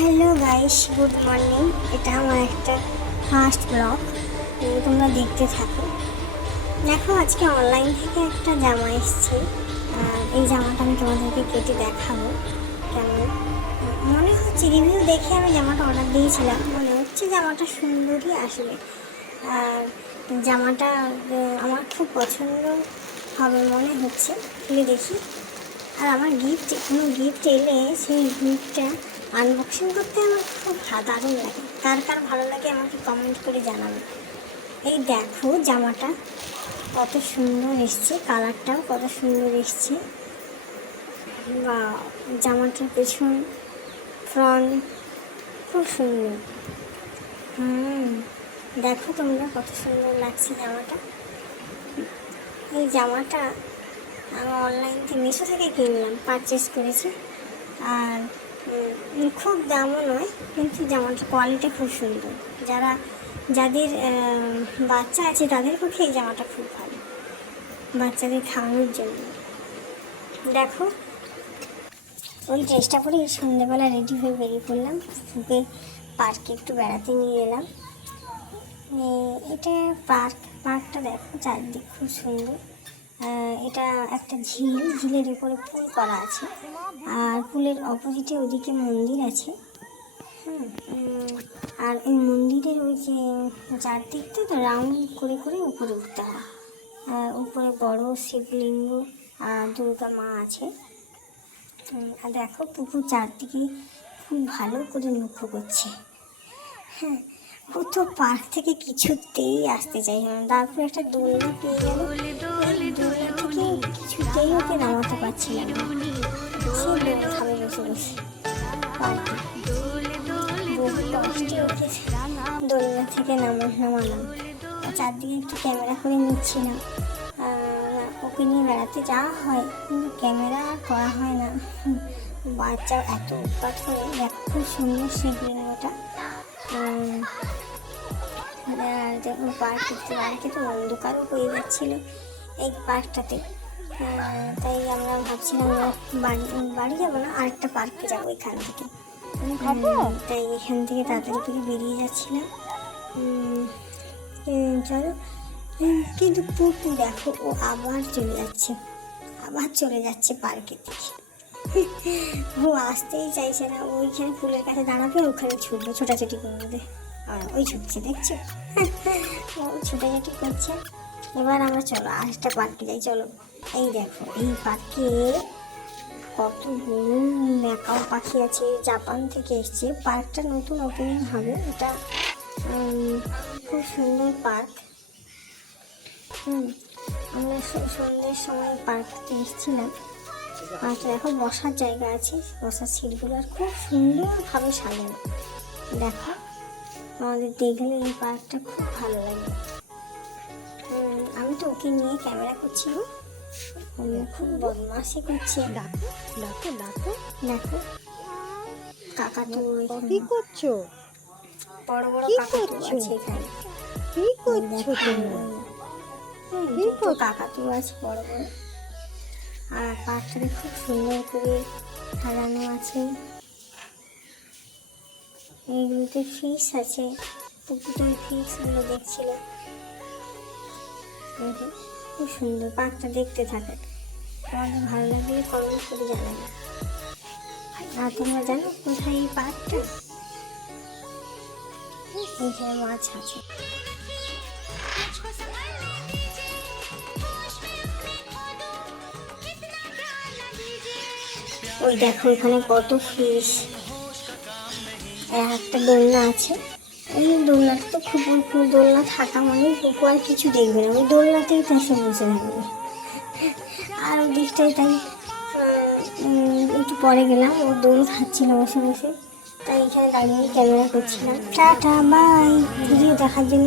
Hello guys, good morning. এটা আমার একটা ফার্স্ট ব্লগ। তোমরা দেখতে থাকো। দেখো, আজকে অনলাইন থেকে একটা জামা এসছে। এই জামাটা আমি তোমাদেরকে কেটে দেখাবো। কেমন? মনে হচ্ছে রিভিউ দেখে আমি জামাটা অর্ডার দিয়েছিলাম। মনে হচ্ছে জামাটা সুন্দরই আসবে। আর জামাটা আমার খুব পছন্দ হবে মনে হচ্ছে। খুলে দেখি। আর আমার গিফট কোনো গিফট এলে সেই গিফটটা আনবক্সিং করতে আমার খুব দারুণ লাগে। কার কার ভালো লাগে আমাকে কমেন্ট করে জানাবে। এই দেখো জামাটা, কত সুন্দর এসছে কালারটাও কত সুন্দর এসছে। বা জামাটার পেছন ফ্রন্ট খুব সুন্দর। হুম, দেখো তোমরা কত সুন্দর লাগছে জামাটা। এই জামাটা আমি অনলাইন থেকে মিশো থেকে কিনলাম পারচেস করেছি। আর খুব দামও নয়, কিন্তু জামাটার কোয়ালিটি খুব সুন্দর। যারা, যাদের বাচ্চা আছে তাদের পক্ষে এই জামাটা খুব ভালো, বাচ্চাদের খাওয়ানোর জন্য। দেখো, ওই ড্রেসটা পরে সন্ধ্যেবেলা রেডি হয়ে বেরিয়ে পড়লাম ওকে পার্কে একটু বেড়াতে নিয়ে এলাম। এটা পার্ক পার্কটা দেখো, চারদিক খুব সুন্দর। এটা একটা ঝিল, ঝিলের উপরে পুল করা আছে। আর পুলের অপোজিটে ওদিকে মন্দির আছে। আর ওই মন্দিরের ওই যে চারদিকটা তো রাউন্ড করে করে উপরে উঠতে হয়। উপরে বড় শিবলিঙ্গ আর দুর্গা মা আছে। আর দেখো পুকুর চারদিকে খুব ভালো করে লক্ষ্য করছে। হ্যাঁ ও তো পার্ক থেকে কিছুতেই আসতে চাই তারপর একটা দোলনা পেয়ে গেল। কিছুতেই ওকে নামাতে পারছিলাম না সে দোলনা থেকে নামা নামালাম চারদিকে একটু ক্যামেরা করে নিচ্ছিলাম ওকে নিয়ে বেড়াতে যাওয়া হয় কিন্তু ক্যামেরা আর করা হয় না বাচ্চা এত উৎপাত করে দেখো সুন্দর শিবলিঙ্গটা উম, আর দেখুন পার্ক পার্কে তো অন্ধকারও হয়ে যাচ্ছিল। এই পার্কটাতে। আহ, তাই আমরা ভাবছিলাম বাড়ি বাড়ি যাব না আরেকটা পার্কে যাব এখান থেকে। তাই এখান থেকে তাড়াতাড়ি করে বেরিয়ে যাচ্ছিলাম। চলো। কিন্তু পুপু দেখো ও আবার চলে যাচ্ছে। আবার চলে যাচ্ছে পার্কে থেকে ও আসতেই চাইছে না ওইখানে ফুলের কাছে দাঁড়াবে ওখানে ছুটবে ছোটাছুটি করবে। আর ওই ছুটছে দেখছ? ও ছুটাছুটি করছে। এবার আমরা চলো, আরেকটা পার্কে যাই, চলো। এই দেখো, এই পার্কে কত ম্যাকাও পাখি আছে। জাপান থেকে এসছে। পার্কটা নতুন ওপেনিং হবে। এটা খুব সুন্দর পার্ক। হুম, আমরা সন্ধ্যের সময় পার্কতে এসেছিলাম। আচ্ছা দেখো, বসার জায়গা আছে। বসার সিটগুলো আর খুব সুন্দরভাবে সাজানো। দেখো, আমাদের দেখলে এই পার্কটা খুব ভালো লাগে। আমি তো ওকে নিয়ে ক্যামেরা করছিলাম ও খুব বদমাসি করছে। ডাকো ডাকো ডাকো। দেখো। কাকা তো কি করছ? বড় বড় কাকা তো আছে এখানে। কি করছ তুমি? কি দুটো কাকাতুয়া আছে বড় বড়। আর পার্কটাতে খুব সুন্দর করে সাজানো আছে। এইগুলোতে ফিস আছে। পুকুরটা ফিসগুলো দেখছিল? যে, খুব সুন্দর পার্কটা দেখতে থাকে তোমাদের ভালো লাগলে কমেন্ট করে জানাবে আর তোমরা জানো কোথায় এই পার্কটা? এইখানে মাছ আছে। ওই দেখো এখানে কত ফিস একটা দোলনা আছে। এই দোলনাটা তো খুব দোলনা, থাকা মানে কুকু আর কিছু দেখবে না। ওই দোলনাতেই তাই সে বসে থাকবে। আর ওই দিকটাই তাই একটু পরে গেলাম, ও দোল খাচ্ছিল বসে বসে। তাই এখানে দাঁড়িয়ে ক্যামেরা করছিলাম। টাটা বাই ভিডিও দেখার জন্য